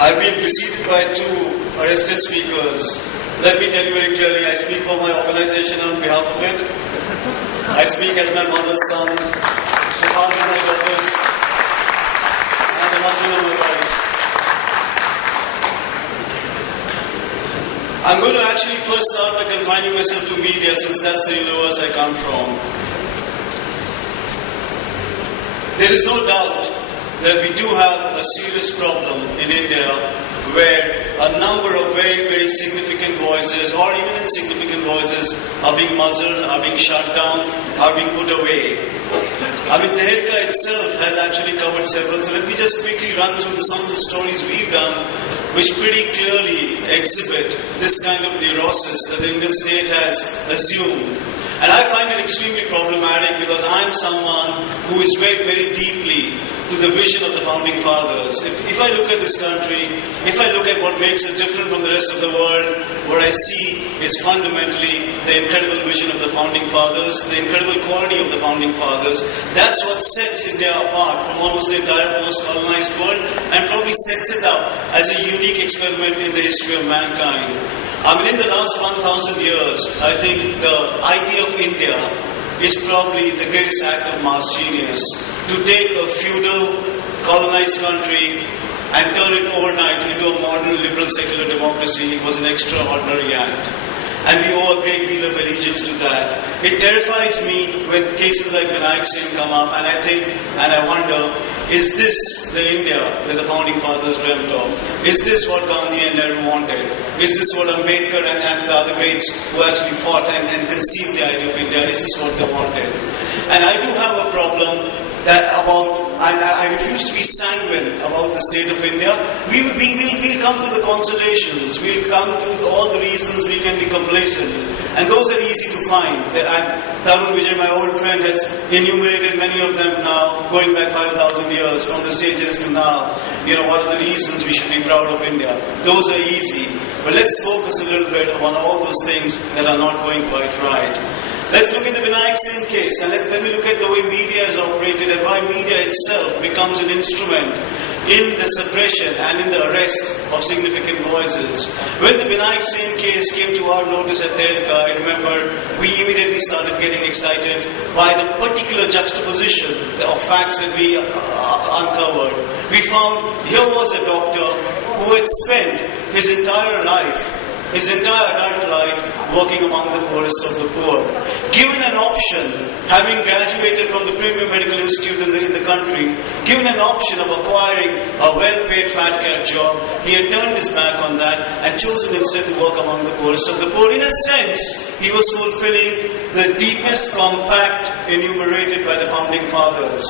I've been preceded by two arrested speakers. Let me tell you very clearly, I speak for my organization on behalf of it. I speak as my mother's son, the father of my daughters, and the husband of my wife. I'm going to actually first start by confining myself to media, since that's the universe I come from. There is no doubt that we do have a serious problem in India where a number of very, very significant voices or even insignificant voices are being muzzled, are being shut down, are being put away. Tejpal itself has actually covered several, so let me just quickly run through some of the stories we've done which pretty clearly exhibit this kind of neurosis that the Indian state has assumed. And I find it extremely problematic because I'm someone who is very, very deeply to the vision of the Founding Fathers. If I look at this country, if I look at what makes it different from the rest of the world, what I see is fundamentally the incredible vision of the Founding Fathers, the incredible quality of the Founding Fathers. That's what sets India apart from almost the entire post-colonized world and probably sets it up as a unique experiment in the history of mankind. In the last 1,000 years, I think the idea of India is probably the greatest act of mass genius. To take a feudal, colonized country and turn it overnight into a modern, liberal, secular democracy was an extraordinary act. And we owe a great deal of allegiance to that. It terrifies me when cases like Vinayak Singh come up, and I think, and I wonder, is this the India that the Founding Fathers dreamt of? Is this what Gandhi and Nehru wanted? Is this what Ambedkar and the other greats who actually fought and conceived the idea of India, is this what they wanted? And I do have a problem and I refuse to be sanguine about the state of India. We'll come to the consolations, we'll come to all the reasons we can be complacent, and those are easy to find. Tarun, my old friend, has enumerated many of them now, going back 5,000 years, from the sages to now. What are the reasons we should be proud of India? Those are easy, but let's focus a little bit on all those things that are not going quite right. Let's look at the Vinayak Singh case, and let me look at the way media is operated and why media itself becomes an instrument in the suppression and in the arrest of significant voices. When the Vinayak Singh case came to our notice at Tejpal, I remember we immediately started getting excited by the particular juxtaposition of facts that we uncovered. We found here was a doctor who had spent his entire adult life working among the poorest of the poor. Given an option, having graduated from the premier medical institute in the country, given an option of acquiring a well-paid fat cat job, he had turned his back on that and chosen instead to work among the poorest of the poor. In a sense, he was fulfilling the deepest compact enumerated by the Founding Fathers.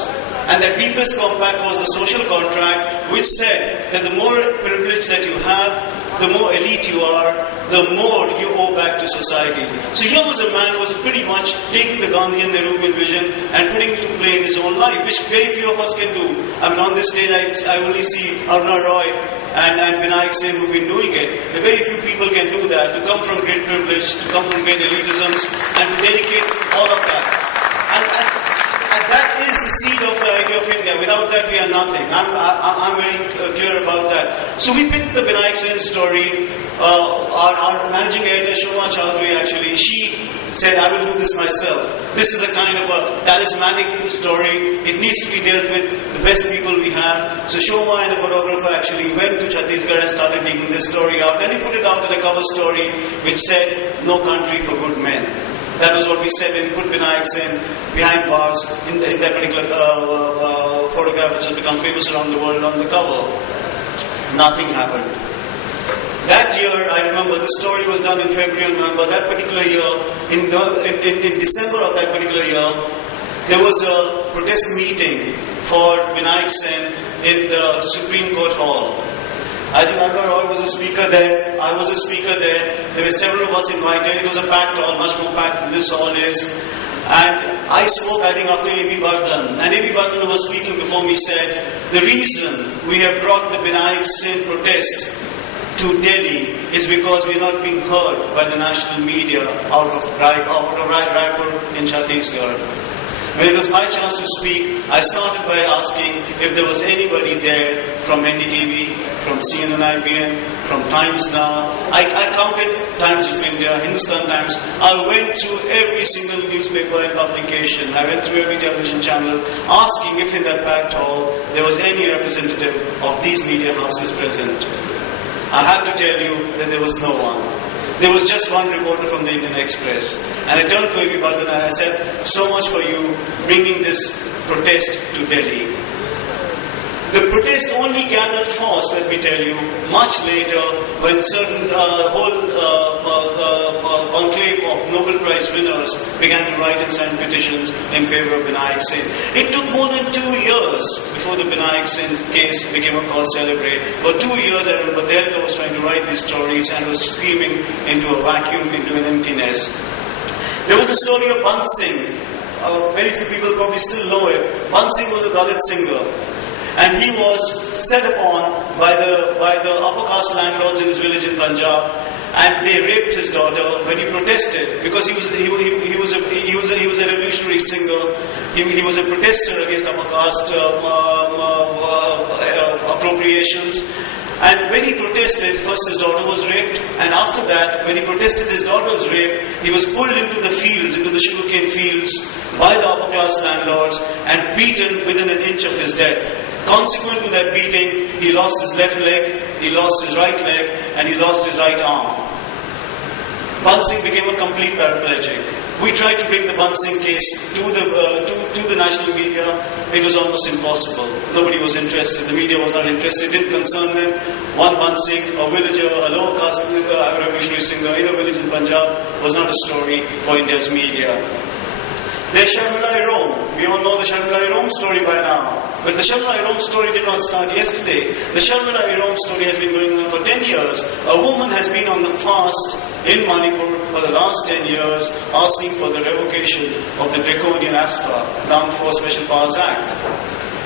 And the deepest compact was the social contract, which said that the more privilege that you have, the more elite you are, the more you owe back to society. So here was a man who was pretty much taking the Gandhian Nehruvian vision and putting it to play in his own life, which very few of us can do. On this stage, I only see Aruna Roy and Vinayak Singh who've been doing it. The very few people can do that, to come from great privilege, to come from great elitisms, and to dedicate all of that. And that is the seed of the idea of India. Without that, we are nothing. I'm very clear about that. So we picked the Vinayak Singh story. Our managing editor, Shoma Chaudhary, actually, she said, I will do this myself. This is a kind of a talismanic story. It needs to be dealt with the best people we have. So Shoma and the photographer actually went to Chhattisgarh and started digging this story out. And we put it out in a cover story which said, no country for good men. That was what we said when we put Vinayak Singh behind bars in that particular photograph, which has become famous around the world on the cover. Nothing happened. That year, I remember, the story was done in February and November. That particular year, in December of that particular year, there was a protest meeting for Vinayak Singh in the Supreme Court Hall. I think Aruna Roy was a speaker there. I was a speaker there. There were several of us invited. It was a packed hall, much more packed than this hall is. And I spoke, I think, after A.B. Bardhan. And A.B. Bardhan, who was speaking before me, said, the reason we have brought the Vinayak Singh protest to Delhi is because we are not being heard by the national media out of Raipur in Chhattisgarh. When it was my chance to speak, I started by asking if there was anybody there from NDTV, from CNN-IBN, from Times Now. I counted Times of India, Hindustan Times. I went through every single newspaper and publication. I went through every television channel, asking if in that packed hall there was any representative of these media houses present. I had to tell you that there was no one. There was just one reporter from the Indian Express. And I turned to everybody and I said, so much for you bringing this protest to Delhi. The protest only gathered force, let me tell you, much later when certain conclave of Nobel Prize winners began to write and sign petitions in favor of Binayak Singh. It took more than 2 years before the Binayak Singh case became a cause celebrate. For 2 years, I remember Delta was trying to write these stories and was screaming into a vacuum, into an emptiness. There was a story of Bant Singh. Very few people probably still know it. Bant Singh was a Dalit singer. And he was set upon by the upper caste landlords in his village in Punjab, and they raped his daughter when he protested because he was a revolutionary singer. He was a protester against upper caste appropriations. And when he protested, first his daughter was raped, and after that, when he protested his daughter's rape, he was pulled into the fields, into the sugarcane fields, by the upper class landlords and beaten within an inch of his death. Consequent to that beating, he lost his left leg, he lost his right leg, and he lost his right arm. Bant Singh became a complete paraplegic. We tried to bring the Bant Singh case to the national media. It was almost impossible. Nobody was interested. The media was not interested. It didn't concern them. One Bant Singh, a villager, a lower caste revolutionary singer in a village in Punjab, was not a story for India's media. There's Sharmila Rome. We all know the Sharmila Rome story by now. But the Sharmila Rome story did not start yesterday. The Sharmila Rome story has been going on for 10 years. A woman has been on the fast in Manipur for the last 10 years asking for the revocation of the draconian AFSPA, the Armed Forces Special Powers Act.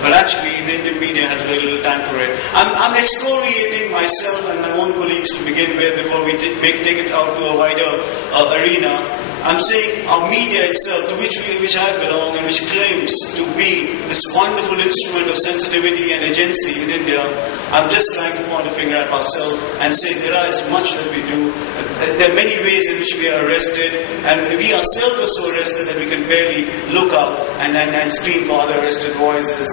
But actually, the Indian media has very little time for it. I'm excoriating myself and my own colleagues to begin with before we take it out to a wider arena. I'm saying our media itself, to which I belong and which claims to be this wonderful instrument of sensitivity and agency in India, I'm just trying to point a finger at ourselves and say there is much that we do. There are many ways in which we are arrested, and we ourselves are so arrested that we can barely look up and scream for other arrested voices.